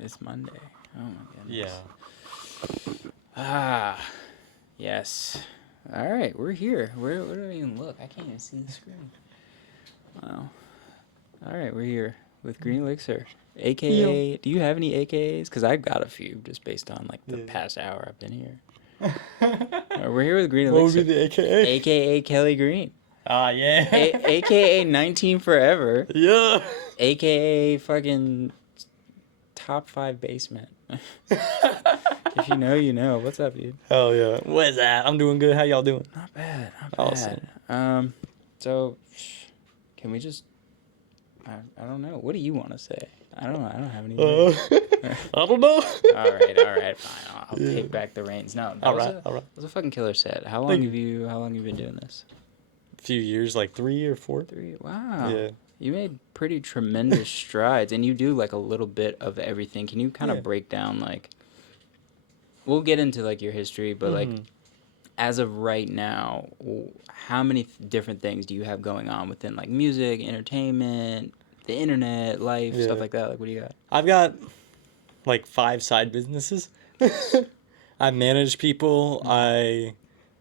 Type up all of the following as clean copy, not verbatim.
It's Monday. Oh my goodness. Yeah. Yes. All right, we're here. Where do I even look? I can't even see the screen. Wow. All right, we're here with Green Elixr, aka. Do you have any AKAs? Because I've got a few, just based on like the past hour I've been here. We're here with Green Elixr. What would be the AKA? AKA Kelly Green. Yeah. AKA 19 Forever. Yeah. AKA fucking top 5 basement. If you know, you know. What's up, dude? Hell yeah. What is that? I'm doing good. How y'all doing? Not bad. Not bad. Awesome. So, can we just... I don't know. What do you want to say? I don't know. I don't have any... I don't know. All right. Fine. I'll take back the reins. No, that was a fucking killer set. How long have you been doing this? A few years, like 3 or 4. 3. Wow. Yeah. You made pretty tremendous strides, and you do like a little bit of everything. Can you kind of break down like... We'll get into like your history, but like as of right now, how many different things do you have going on within like music, entertainment, the internet, life, stuff like that? Like, what do you got? I've got like 5 side businesses. I manage people. I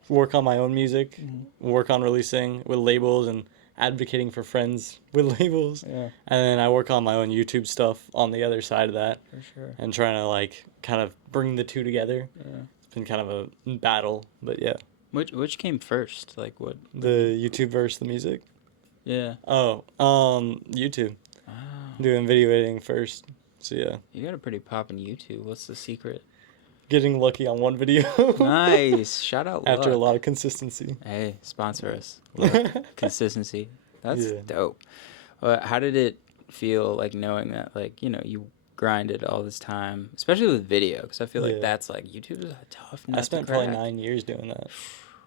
work on my own music, work on releasing with labels and advocating for friends with labels. Yeah. And then I work on my own YouTube stuff on the other side of that. For sure. And trying to like kind of bring the two together. Yeah. It's been kind of a battle, but yeah. Which came first? Like what? The YouTube versus the music? Yeah. Oh, YouTube. Oh. Doing video editing first. So yeah. You got a pretty poppin' YouTube. What's the secret? Getting lucky on one video. Nice. Shout out Luck. After a lot of consistency. Hey, sponsor us. Consistency. That's dope. How did it feel like knowing that, like, you know, you grinded all this time, especially with video? Because I feel like that's like, YouTube is a tough nut I spent to crack. probably 9 years doing that.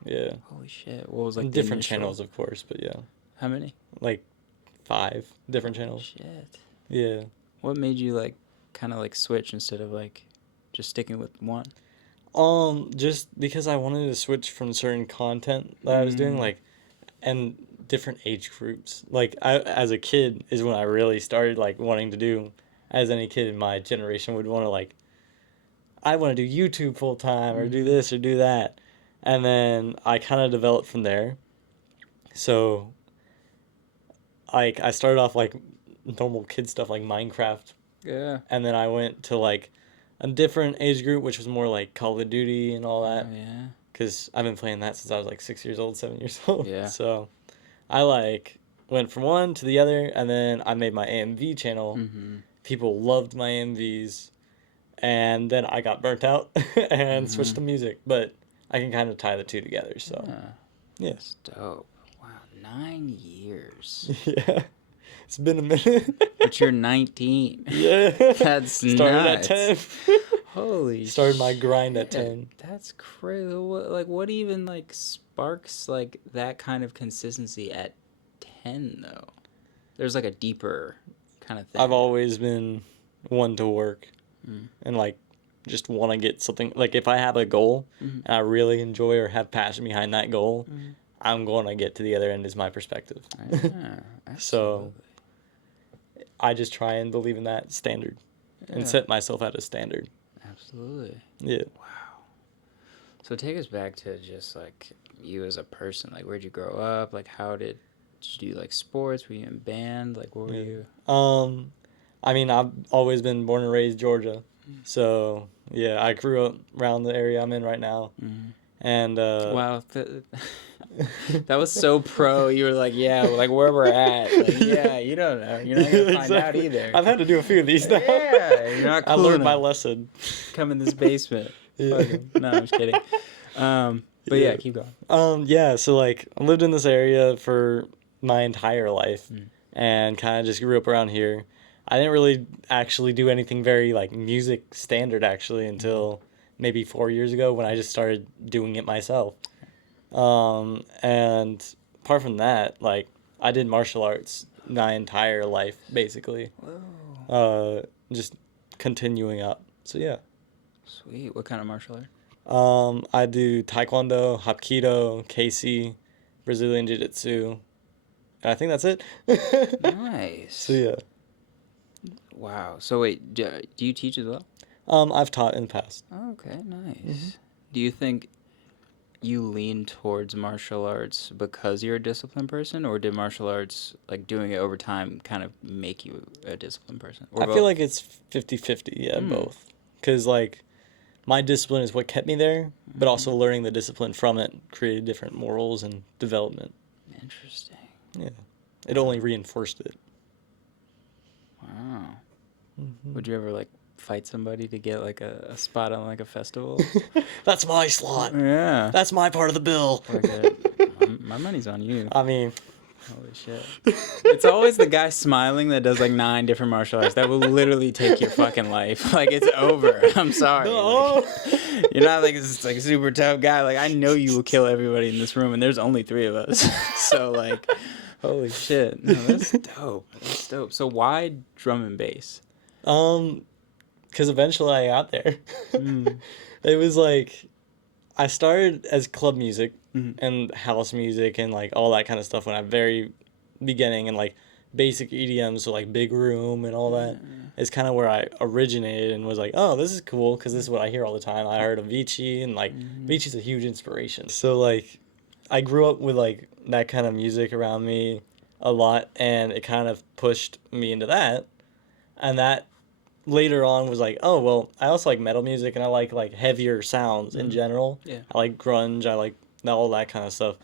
Yeah. Holy shit. What was like different channels, of course, but yeah. How many? Like 5 different channels. Shit. Yeah. What made you like kind of like switch instead of like just sticking with one? Just because I wanted to switch from certain content that I was doing, like, and different age groups. Like, as a kid is when I really started, like, wanting to do, as any kid in my generation would want to, like, I want to do YouTube full time or do this or do that. And then I kind of developed from there. So, like, I started off, like, normal kid stuff, like Minecraft. Yeah. And then I went to, like, a different age group, which was more like Call of Duty and all that. Oh, yeah. Because I've been playing that since I was like 6 years old, 7 years old. Yeah. So I like went from one to the other, and then I made my AMV channel. People loved my AMVs, and then I got burnt out and switched to music. But I can kind of tie the two together. So yeah. That's dope. Wow, 9 years. Yeah. It's been a minute. But you're 19. Yeah. That's Started nuts. at 10. Holy Started my grind at 10. That's crazy. What even, like, sparks, like, that kind of consistency at 10, though? There's, like, a deeper kind of thing. I've always been one to work and, like, just want to get something. Like, if I have a goal and I really enjoy or have passion behind that goal, I'm going to get to the other end is my perspective. So I just try and believe in that standard and set myself at a standard. Absolutely. Yeah. Wow. So take us back to just, like, you as a person. Like, where'd you grow up? Like, did you do, like, sports? Were you in band? Like, what were you? I mean, I've always been born and raised Georgia. So, yeah, I grew up around the area I'm in right now. And, wow. That was so pro. You were like, yeah, like where we're at. Like, yeah, you don't know. You're not going to find out either. I've had to do a few of these now. Yeah, you're not cool I learned my enough. lesson. Come in this basement. No, I'm just kidding. But yeah, keep going. Yeah, so like I lived in this area for my entire life and kind of just grew up around here. I didn't really actually do anything very like music standard actually until maybe 4 years ago when I just started doing it myself. And apart from that, like I did martial arts my entire life basically. Whoa. Just continuing up. So yeah. Sweet. What kind of martial art? I do Taekwondo, Hapkido, KC, Brazilian Jiu-Jitsu. And I think that's it. Nice. So yeah. Wow. So wait, do you teach as well? I've taught in the past. Oh, okay, nice. Do you think you lean towards martial arts because you're a disciplined person, or did martial arts, like doing it over time, kind of make you a disciplined person, or I feel both? like it's 50-50, yeah, both. Because, like, my discipline is what kept me there, but also learning the discipline from it created different morals and development. Interesting. Yeah. It only reinforced it. Wow. Would you ever like fight somebody to get like a spot on like a festival? That's my slot. Yeah. That's my part of the bill. My money's on you. I mean, Holy shit. It's always the guy smiling that does like 9 different martial arts that will literally take your fucking life. Like, it's over. I'm sorry. no. Like, you're not like this like super tough guy. Like, I know you will kill everybody in this room, and there's only 3 of us. So like, holy shit. No, that's dope. That's dope. So why drum and bass? Because eventually I got there. It was like, I started as club music and house music and like all that kind of stuff when I very beginning, and like basic EDM, so like big room and all that is kind of where I originated and was like, oh, this is cool because this is what I hear all the time. I heard of Avicii, and like Avicii's a huge inspiration. So like I grew up with like that kind of music around me a lot, and it kind of pushed me into that, and that later on was like, oh, well, I also like metal music, and I like heavier sounds in general. Yeah. I like grunge, I like all that kind of stuff.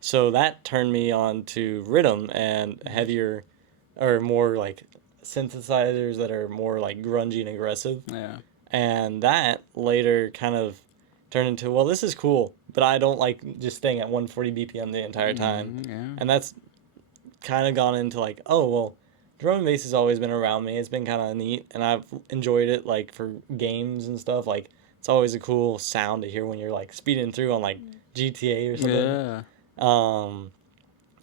So that turned me on to rhythm and heavier, or more like synthesizers that are more like grungy and aggressive. Yeah. And that later kind of turned into, well, this is cool, but I don't like just staying at 140 BPM the entire time. Yeah. And that's kind of gone into like, oh, well, drum and bass has always been around me. It's been kind of neat, and I've enjoyed it like for games and stuff. Like, it's always a cool sound to hear when you're like speeding through on like GTA or something. Yeah.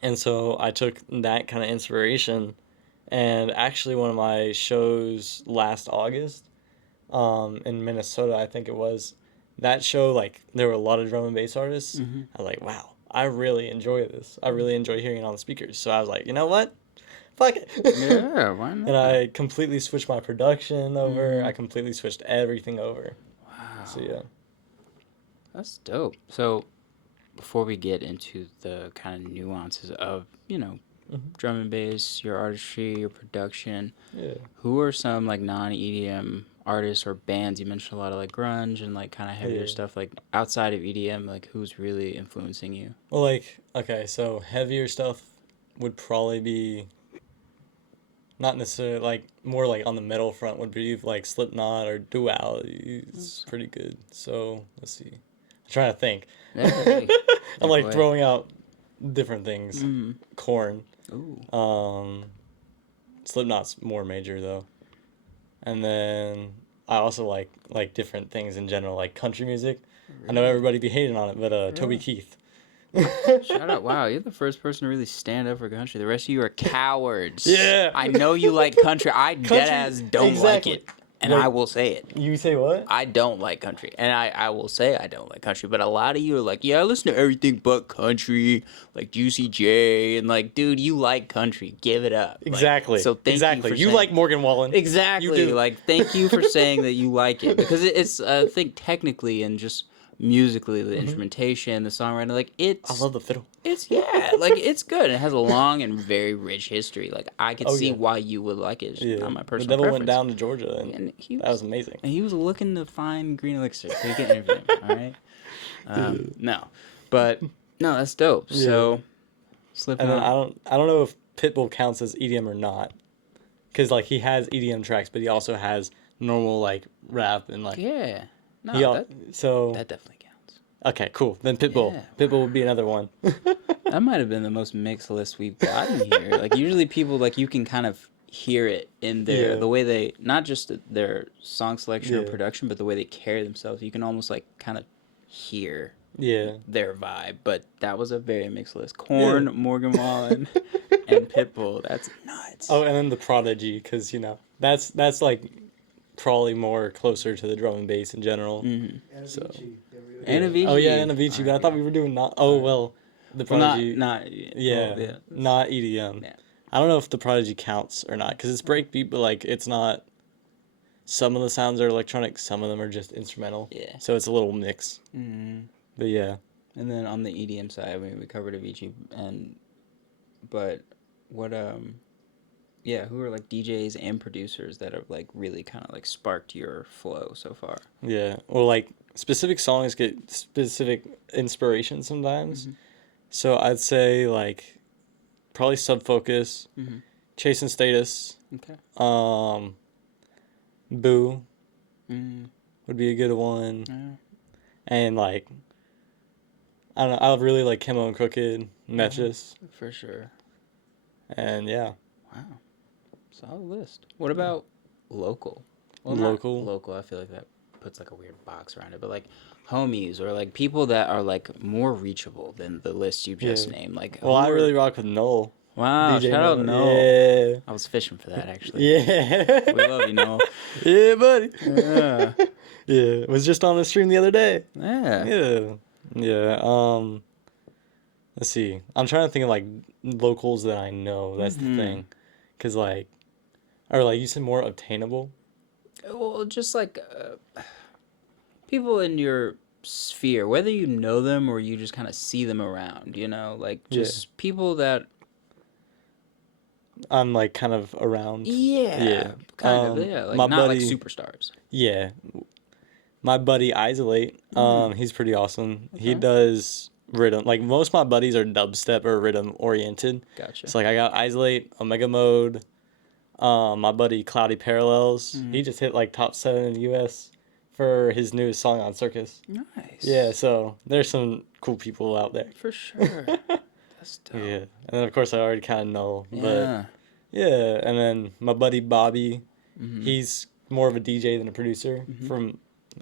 And so I took that kind of inspiration, and actually one of my shows last August, in Minnesota, I think it was, that show, like, there were a lot of drum and bass artists. I was like, wow, I really enjoy this. I really enjoy hearing it on the speakers. So I was like, you know what? Fuck it. Yeah, why not? And I completely switched my production over. I completely switched everything over. Wow. So yeah. That's dope. So before we get into the kind of nuances of, drum and bass, your artistry, your production, who are some like non-EDM artists or bands? You mentioned a lot of like grunge and like kind of heavier stuff. Like outside of EDM, like who's really influencing you? Well, like, okay, so heavier stuff would probably be not necessarily like more like on the metal front would be like Slipknot or Duality. It's pretty good. So let's see. I'm trying to think. Yeah, I'm like throwing out different things. Korn. Ooh. Slipknot's more major though. And then I also like different things in general, like country music. Really? I know everybody be hating on it, but Toby Keith. Shout out. Wow, you're the first person to really stand up for country. The rest of you are cowards. Yeah. I know you like country. I deadass don't like it. And I will say it. You say what? I don't like country. And I will say I don't like country. But a lot of you are like, yeah, I listen to everything but country. Like Juicy J. And like, dude, you like country. Give it up. Exactly. Like, so thank you for saying, like Morgan Wallen. Exactly. You do. Like, thank you for saying that you like it. Because it's, I think, technically and just musically, the instrumentation, the songwriting, like, it's... I love the fiddle. It's, yeah, like, it's good. It has a long and very rich history. Like, I could see why you would like it. It's not my personal The devil preference. went down to Georgia, and that was amazing. And he was looking to find green elixir, so he can interview him, all right? No. But, no, that's dope. Yeah. So, Slipknot. And then I don't know if Pitbull counts as EDM or not. Because, like, he has EDM tracks, but he also has normal, like, rap and, like... Yeah. No, that definitely counts. Okay, cool. Then Pitbull. Yeah. Pitbull would be another one. That might have been the most mixed list we've gotten here. Like, usually people, like, you can kind of hear it in their, the way they, not just their song selection or production, but the way they carry themselves. You can almost, like, kind of hear their vibe. But that was a very mixed list. Korn, Morgan Wallen, and Pitbull. That's nuts. Oh, and then the Prodigy, because, you know, that's like... probably more closer to the drum and bass in general. And so. Avicii. Oh yeah, and Avicii, but I thought we were doing not. Oh well, the Prodigy. Not not EDM. Yeah. I don't know if the Prodigy counts or not, because it's breakbeat, but like it's not. Some of the sounds are electronic, some of them are just instrumental. Yeah. So it's a little mix. Mm. But yeah. And then on the EDM side, I mean, we covered Avicii, but what yeah, who are like DJs and producers that have like really kind of like sparked your flow so far? Yeah. Well, like specific songs get specific inspiration sometimes. Mm-hmm. So I'd say like probably Subfocus, Mm-hmm. Chase and Status, Okay. Boo Mm. would be a good one. Yeah. And like I don't know, I really like Chemo and Crooked, Metrius. For sure. And yeah. Wow. Solid list. What about local? Well, Local? not local. I feel like that puts like a weird box around it, but like homies or like people that are like more reachable than the list you just named. Like, well, I really rock with Noel. Wow, DJ shout out Noel. Noel. Yeah. I was fishing for that actually. Yeah. We love you, Noel. Yeah, buddy. Yeah. Yeah. Was just on the stream the other day. Yeah. Yeah. Yeah. Let's see. I'm trying to think of like locals that I know. That's the thing. Cause like, or like you said, more obtainable. Well, just like people in your sphere, whether you know them or you just kind of see them around, you know, like just people that I'm like kind of around. yeah. Kind of, yeah, like my not buddy, like superstars. Yeah. My buddy Isolate, he's pretty awesome. Okay. He does rhythm. Like most of my buddies are dubstep or rhythm oriented. Gotcha. So like I got Isolate, Omega Mode, my buddy Cloudy Parallels. He just hit like top 7 in the US for his newest song on Circus. Nice. Yeah, so there's some cool people out there. For sure. That's dope. Yeah. And then of course I already kind of know, Yeah. but yeah, and then my buddy Bobby, he's more of a DJ than a producer from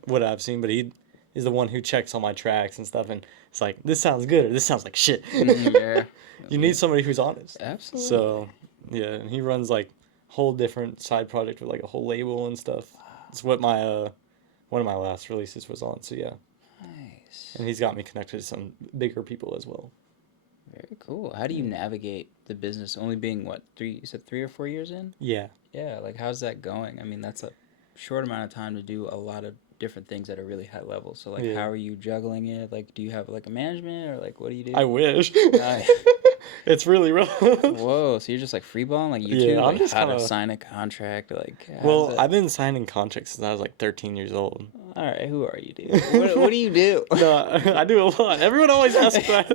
what I've seen, but he is the one who checks all my tracks and stuff, and it's like, this sounds good or this sounds like shit. Yeah. You need somebody who's honest. Absolutely. So yeah, and he runs like whole different side project with like a whole label and stuff. It's what my one of my last releases was on. So yeah. Nice. And he's got me connected to some bigger people as well. Very cool. How do you navigate the business? Only being what, you said 3 or 4 years in? Yeah. Yeah, like how's that going? I mean, that's a short amount of time to do a lot of different things at a really high level. So like, how are you juggling it? Like, do you have like a management or like what do you do? I wish. Nice. It's really rough. Whoa, so you're just like freeballing like YouTube? Yeah, I'm like just how kinda... to sign a contract? Like, well, I've been signing contracts since I was like 13 years old. All right, who are you, dude? What do you do? No, I do a lot. Everyone always asks that.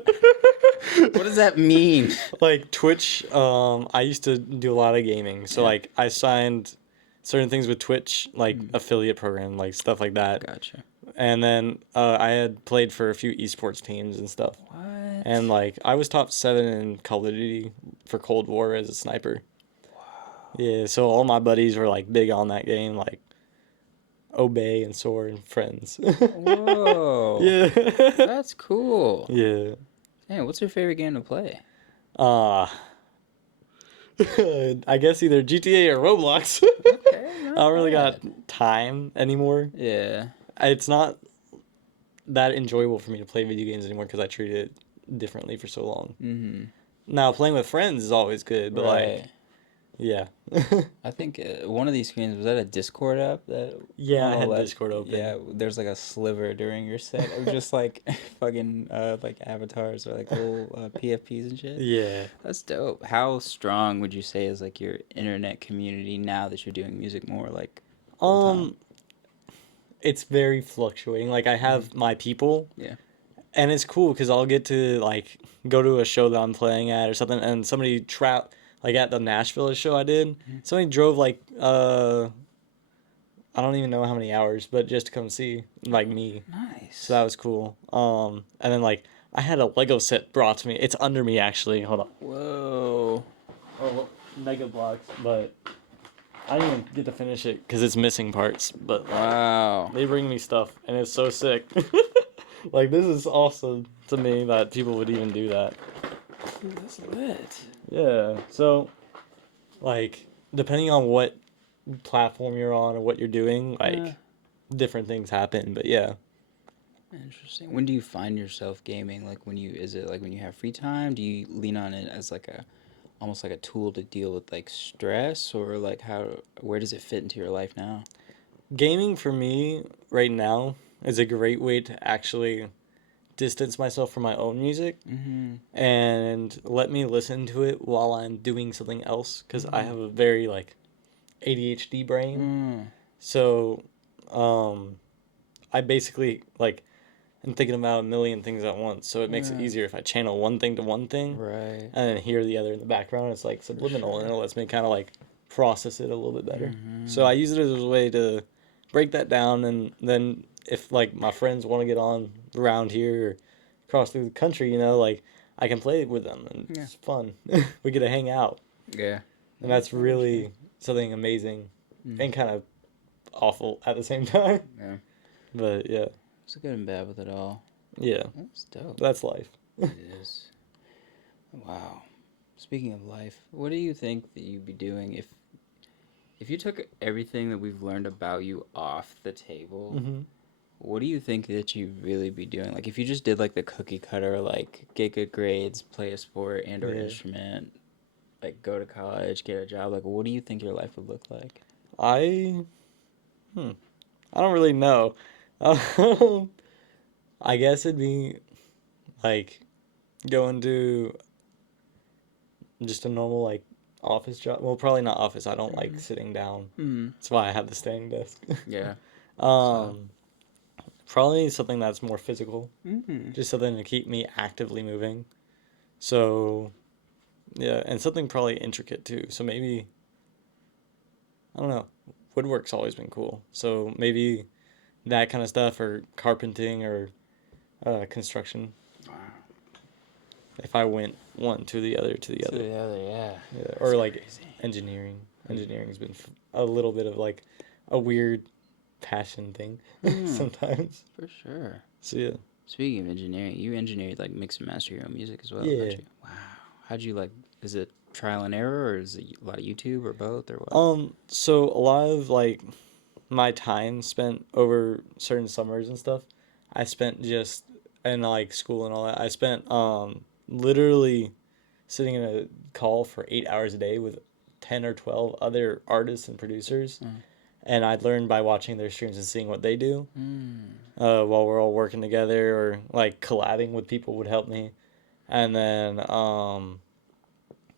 What does that mean? Like Twitch, I used to do a lot of gaming. So like I signed certain things with Twitch, like affiliate program, like stuff like that. Gotcha. And then I had played for a few esports teams and stuff. What? And like I was top 7 in Call of Duty for Cold War as a sniper. Wow. Yeah, so all my buddies were like big on that game, like Obey and Soar and friends. Whoa. Yeah. That's cool. Yeah. Hey, what's your favorite game to play? I guess either GTA or Roblox. Okay, I don't really got time anymore. Yeah. It's not that enjoyable for me to play video games anymore because I treat it differently for so long. Mm-hmm. Now, playing with friends is always good, but like, yeah. I think one of these screens, was that a Discord app? Yeah, I had Discord open. Yeah, there's like a sliver during your set of just like fucking like avatars or like little PFPs and shit. Yeah. That's dope. How strong would you say is like your internet community now that you're doing music more like full-time? It's very fluctuating. Like I have my people. Yeah. And it's cool because I'll get to like go to a show that I'm playing at or something, and somebody like at the Nashville show I did, somebody drove like I don't even know how many hours, but just to come see like me. Nice. So that was cool. And then like I had a Lego set brought to me. It's under me actually. Hold on. Whoa. Oh, Mega Blocks, but I didn't even get to finish it because it's missing parts. But Wow. they bring me stuff, and it's so sick. Like, this is awesome to me that people would even do that. Dude, that's lit. Yeah. So, like, depending on what platform you're on or what you're doing, like, different things happen. But yeah. Interesting. When do you find yourself gaming? Like, is it like when you have free time? Do you lean on it as like a almost like a tool to deal with like stress, or like where does it fit into your life now? Gaming for me right now is a great way to actually distance myself from my own music and let me listen to it while I'm doing something else, because I have a very like ADHD brain. So I basically like I'm thinking about a million things at once, so it makes it easier if I channel one thing to one thing, Right. and then hear the other in the background. It's like subliminal, and it lets me kind of like process it a little bit better. So I use it as a way to break that down, and then if like my friends want to get on around here or across through the country, you know, like I can play with them, and it's fun. We get to hang out, Yeah. and that's really something amazing and kind of awful at the same time. Yeah. But yeah, It's good and bad with it all. yeah, That's dope. that's life. It is. Wow. Speaking of life, what do you think that you'd be doing if you took everything that we've learned about you off the table? What do you think that you'd really be doing? Like if you just did like the cookie cutter, like get good grades, play a sport and or instrument, like go to college, get a job, like what do you think your life would look like? I don't really know. I guess it'd be like going to just a normal like office job. Well, probably not office. I don't like sitting down. That's why I have the standing desk. Yeah. Probably something that's more physical. Just something to keep me actively moving. So, yeah, and something probably intricate too. So maybe, I don't know. Woodwork's always been cool. So maybe that kind of stuff, or carpenting, or construction. Wow. If I went one to the other, to the other. To the other, yeah. Yeah. Or like engineering. Engineering's been a little bit of like a weird passion thing sometimes. For sure. So yeah. Speaking of engineering, you engineered like mix and master your own music as well. Yeah. Wow. How'd you like? Is it trial and error, or is it a lot of YouTube, or both, or what? So a lot of like my time spent over certain summers and stuff, I spent just in like school and all that. I spent literally sitting in a call for 8 hours a day with 10 or 12 other artists and producers. And I learned by watching their streams and seeing what they do while we're all working together, or like collabing with people would help me. And then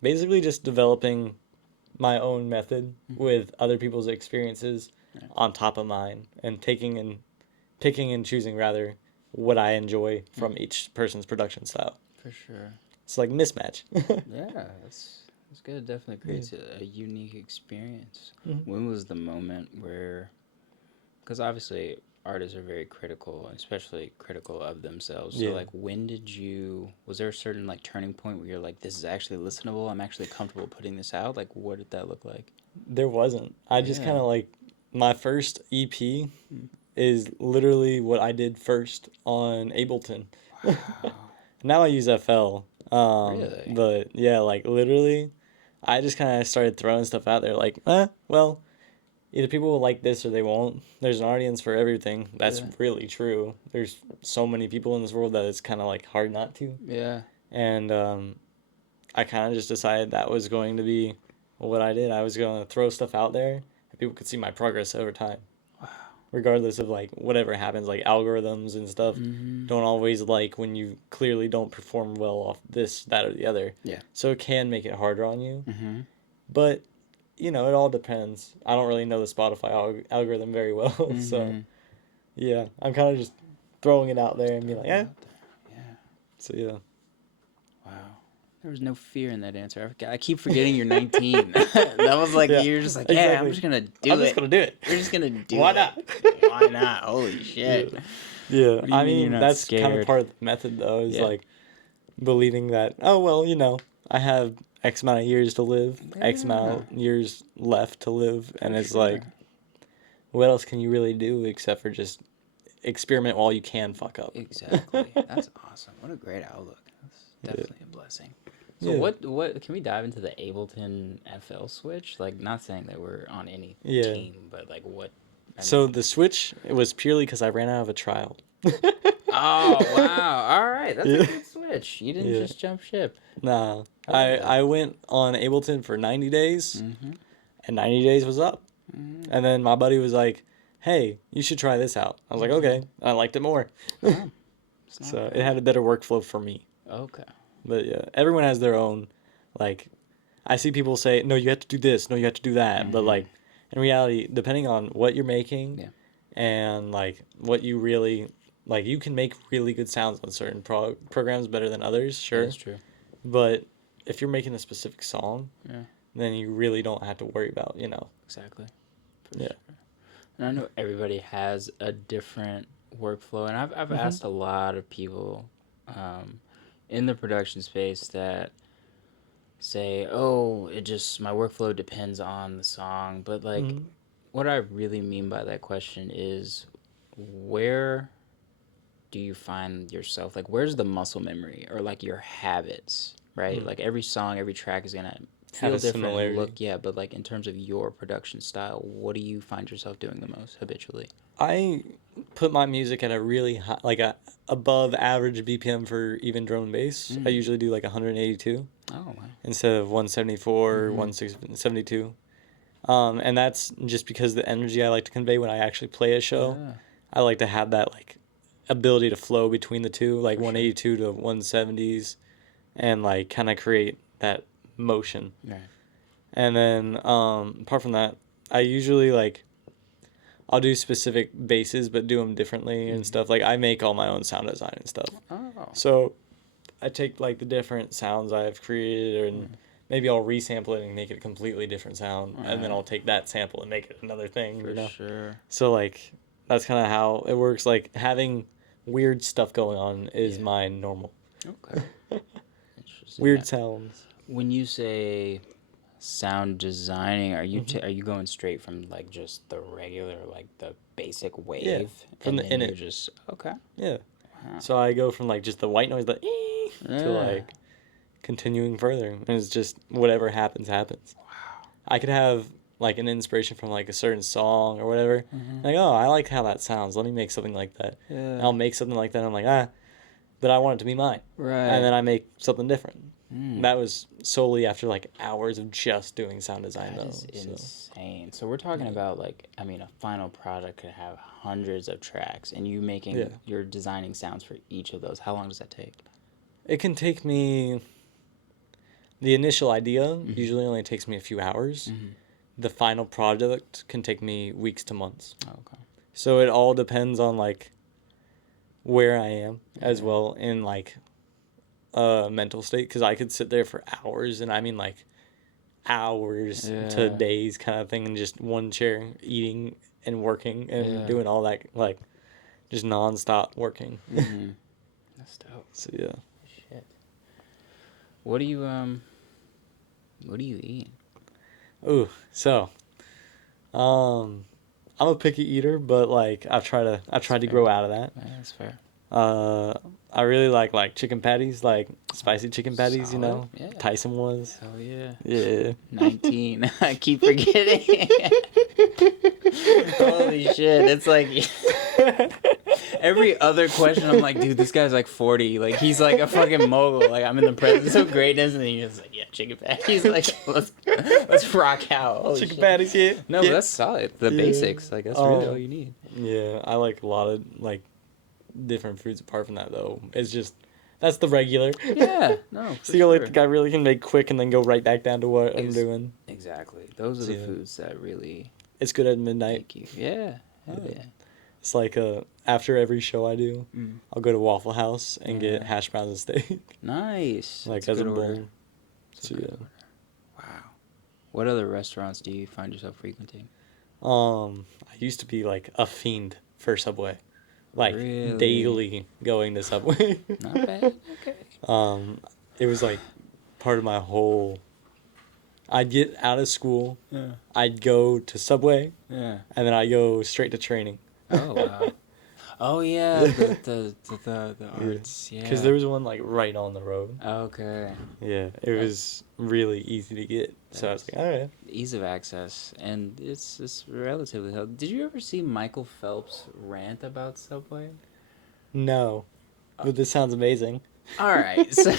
basically just developing my own method with other people's experiences on top of mine, and picking and choosing rather what I enjoy from each person's production style. For sure. It's like mismatch. Yeah, that's good. It definitely creates a unique experience. When was the moment where, because obviously artists are very critical, especially critical of themselves. So like, was there a certain like turning point where you're like, this is actually listenable, I'm actually comfortable putting this out? Like, what did that look like? There wasn't. I just kind of like, my first EP is literally what I did first on Ableton. Wow. Now I use FL. Really? But yeah, like literally, I just kind of started throwing stuff out there like, well, either people will like this or they won't. There's an audience for everything. That's really true. There's so many people in this world that it's kind of like hard not to. Yeah. And I kind of just decided that was going to be what I did. I was going to throw stuff out there, and people could see my progress over time. Wow. Regardless of like whatever happens, like algorithms and stuff don't always like when you clearly don't perform well off this, that, or the other. Yeah. So it can make it harder on you. But you know, it all depends. I don't really know the Spotify algorithm very well, so yeah, I'm kind of just throwing it out there and being like, Yeah. So yeah. Wow. There was no fear in that answer. I keep forgetting you're 19. That was like, you're just like, yeah, I'm just going to do it. I'm just going to do it. You're just going to do Why it. not? Why not? Holy shit. Yeah. I mean, that's scared? kind of part of the method, though, is like believing that, oh, well, you know, I have X amount of years to live, X amount of years left to live. And it's like, what else can you really do except for just experiment while you can fuck up? Exactly. That's awesome. What a great outlook. That's definitely a blessing. So what can we dive into the Ableton FL switch? Like, not saying that we're on any team, but like what? So the switch, it was purely because I ran out of a trial. Oh wow! All right, that's a Yeah. good switch. You didn't Yeah. just jump ship. Nah. Yeah. I went on Ableton for 90 days, Mm-hmm. and 90 days was up. Mm-hmm. And then my buddy was like, "Hey, you should try this out." I was like, "Okay." I liked it more. Oh, it's not So it bad. had a better workflow for me. Okay. But yeah, everyone has their own, like, I see people say, no, you have to do this, no, you have to do that. But, like, in reality, depending on what you're making Yeah. and, like, what you really, like, you can make really good sounds on certain programs better than others, sure. That's true. But if you're making a specific song, Yeah. then you really don't have to worry about, Exactly. For Yeah. sure. And I know everybody has a different workflow, and I've Mhm. asked a lot of people in the production space that say, "Oh, it just my workflow depends on the song." But like, Mhm. what I really mean by that question is, where do you find yourself? Like, where's the muscle memory or like your habits, right? Like every song, every track is gonna Have feel a different, similarity. look, yeah. But like in terms of your production style, what do you find yourself doing the most habitually? I put my music at a really high, like a above average BPM for even drum and bass. I usually do like 182 Oh wow. instead of 174, Mhm. 172. And that's just because the energy I like to convey when I actually play a show. Yeah. I like to have that like ability to flow between the two, like For sure. 182 to 170s, and like kind of create that motion. Right. And then apart from that, I usually like I'll do specific basses, but do them differently and stuff. Like I make all my own sound design and stuff. Oh. So I take like the different sounds I've created and maybe I'll resample it and make it a completely different sound, and then I'll take that sample and make it another thing. For sure. So like that's kind of how it works. Like having weird stuff going on is Yeah. my normal. Okay. Interesting. Weird sounds. When you say sound designing, are you are you going straight from like just the regular, like the basic wave, from and the then you're init. just okay? Yeah. Wow. So I go from like just the white noise, the to Yeah. like continuing further, and it's just whatever happens happens. Wow. I could have like an inspiration from like a certain song or whatever. Like, oh, I like how that sounds. Let me make something like that. Yeah. And I'll make something like that. I'm like, but I want it to be mine. Right. And then I make something different. Mm. That was solely after like hours of just doing sound design, That though. is So. insane. So we're talking about like, I mean, a final product could have hundreds of tracks, and you making you're designing sounds for each of those. How long does that take? It can take me. The initial idea usually only takes me a few hours. The final product can take me weeks to months. Oh, okay. So it all depends on like where I am as well in like a mental state, because I could sit there for hours, and I mean like hours to days kind of thing, in just one chair eating and working and doing all that, like just nonstop working. That's dope. So yeah. Shit. What do you eat? Ooh, so I'm a picky eater, but like I've tried to grow out of that. Yeah, that's fair. I really like chicken patties, like spicy chicken patties, Solid. Yeah. Tyson was. Hell yeah. Yeah. 19. I keep forgetting. Holy shit. It's like every other question I'm like, dude, this guy's like 40. Like he's like a fucking mogul. Like I'm in the presence of greatness, and then he's just like, yeah, chicken patties. Like let's rock out. Holy Chicken shit. patties, yeah. No, yeah. but that's solid. The basics. Like that's really all you need. Yeah, I like a lot of like different foods apart from that though. It's just that's the regular. Yeah, no. So the only thing I really can make quick and then go right back down to what I'm doing. Exactly. Those are the foods that really. It's good at midnight. Make you. Yeah. Hell yeah. It's like after every show I do, I'll go to Waffle House and get hash browns and steak. Nice. Like That's as a good order. bowl. So yeah. Wow. What other restaurants do you find yourself frequenting? I used to be like a fiend for Subway. Like Really? daily going to Subway. Not bad. Okay. It was like part of my whole. I'd get out of school. Yeah. I'd go to Subway. Yeah. And then I go straight to training. Oh wow. Oh yeah. The arts. Yeah. Because there was one like right on the road. Okay. Yeah, it was really easy to get. So I was like, all right. Ease of access, and it's relatively healthy. Did you ever see Michael Phelps rant about Subway? No, but this sounds amazing. All right. So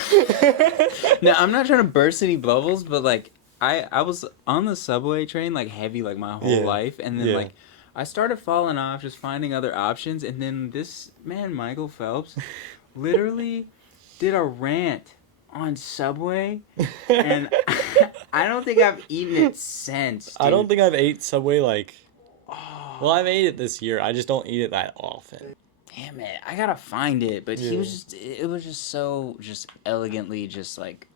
now I'm not trying to burst any bubbles, but like I was on the subway train like heavy like my whole Yeah. life, and then Yeah. like I started falling off, just finding other options, and then this man Michael Phelps literally did a rant on Subway, and I don't think I've eaten it since. Dude. I don't think I've ate Subway like. Oh, Well, I've ate it this year. I just don't eat it that often. damn it! I gotta find it, but he Yeah. was just—it was just so just elegantly just like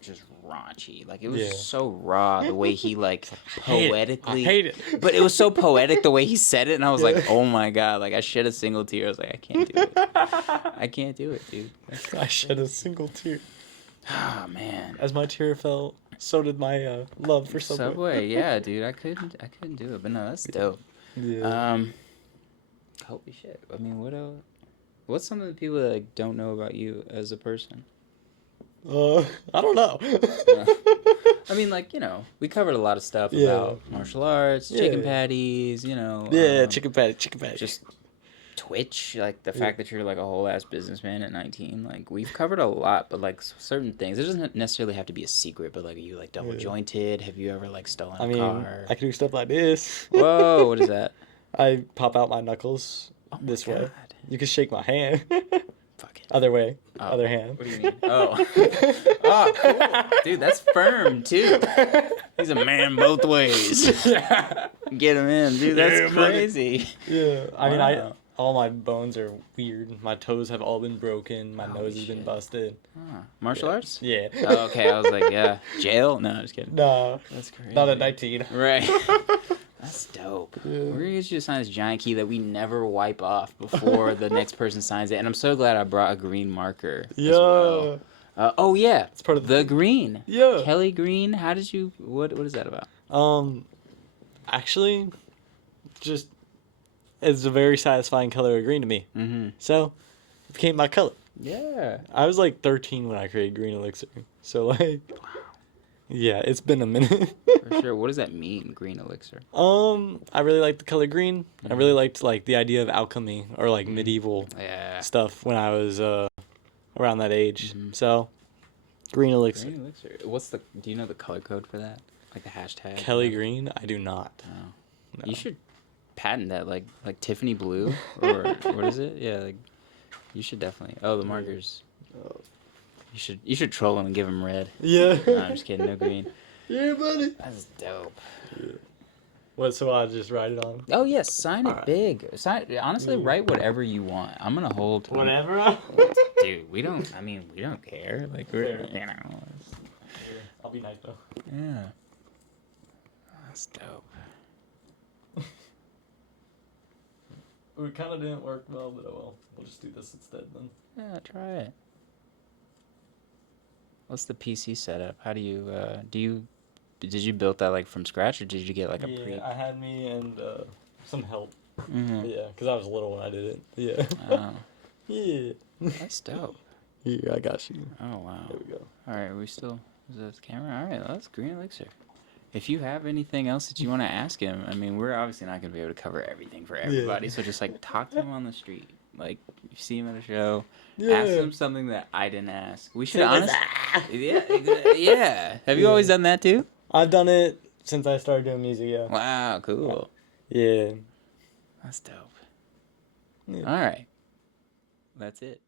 just raunchy. Like it was Yeah. so raw the way he like poetically. I hate it. But it was so poetic the way he said it, and I was like, oh my god! Like I shed a single tear. I was like, I can't do it. I can't do it, dude. I shed a single tear. Oh man. As my tear fell, so did my love for Subway. Subway, yeah, dude. I couldn't do it, but no, that's dope. Yeah. Holy shit. I mean, what else? What's some of the people that like, don't know about you as a person? I don't know. I mean, like, you know, we covered a lot of stuff Yeah. about martial arts, chicken patties, you know. Yeah, chicken patty. Just Twitch, like the fact that you're like a whole ass businessman at 19. Like, we've covered a lot, but like certain things. It doesn't necessarily have to be a secret, but like, are you like double jointed? Have you ever like stolen a car? I can do stuff like this. Whoa, what is that? I pop out my knuckles this way. God. You can shake my hand. Fuck it. Other way. Oh. Other hand. What do you mean? Oh. Oh, cool. Dude, that's firm, too. He's a man both ways. Get him in. Dude, that's Yeah, buddy. crazy. Yeah. I mean, Wow. all my bones are weird. My toes have all been broken. My Holy nose has been shit. busted. Huh. Martial arts? Yeah. Oh, okay, I was like, yeah. Jail? No, just kidding. No. That's crazy. Not at 19. Right. That's dope. Yeah. We're gonna get you to sign this giant key that we never wipe off before the next person signs it. And I'm so glad I brought a green marker as well. Oh yeah, It's part of the green. Yeah. Kelly Green. How did you? What is that about? Actually, just it's a very satisfying color of green to me. Mm-hmm. So, it became my color. Yeah. I was like 13 when I created Green Elixir. So like, yeah, it's been a minute. For sure. What does that mean, green elixir? I really liked the color green. I really liked like the idea of alchemy or like medieval Yeah. stuff when I was around that age. So, Green Elixir. Green elixir. Do you know the color code for that? Like the hashtag? Kelly Green? I do not. Oh. No. You should patent that, like Tiffany blue, or what is it? Yeah, like you should definitely. Oh, the markers. Oh. You should troll him and give him red. Yeah. No, I'm just kidding. No green. Yeah, buddy. That's dope. Yeah. What? So I just write it on. Oh yes, sign it Alright. big. Honestly, Yeah. write whatever you want. I'm gonna hold. Whatever. Dude, we don't care. Like we're, Fair. you know. I'll be nice though. Yeah. That's dope. It kind of didn't work well, but oh well. We'll just do this instead then. Yeah, try it. What's the PC setup? How do you did you build that like from scratch, or did you get like a pre? I had me and some help. Mm-hmm. Yeah, because I was little when I did it. Yeah. Oh, Yeah. that's dope. Here, I got you. Oh wow. There we go. All right, is that the camera? All right, that's Green Elixir. If you have anything else that you want to ask him, I mean, we're obviously not going to be able to cover everything for everybody. So just like talk to him on the street. Like, if you see him at a show, ask him something that I didn't ask. We should honestly. Yeah. Have you always done that too? I've done it since I started doing music, yeah. Wow, cool. Yeah. That's dope. Yeah. All right. That's it.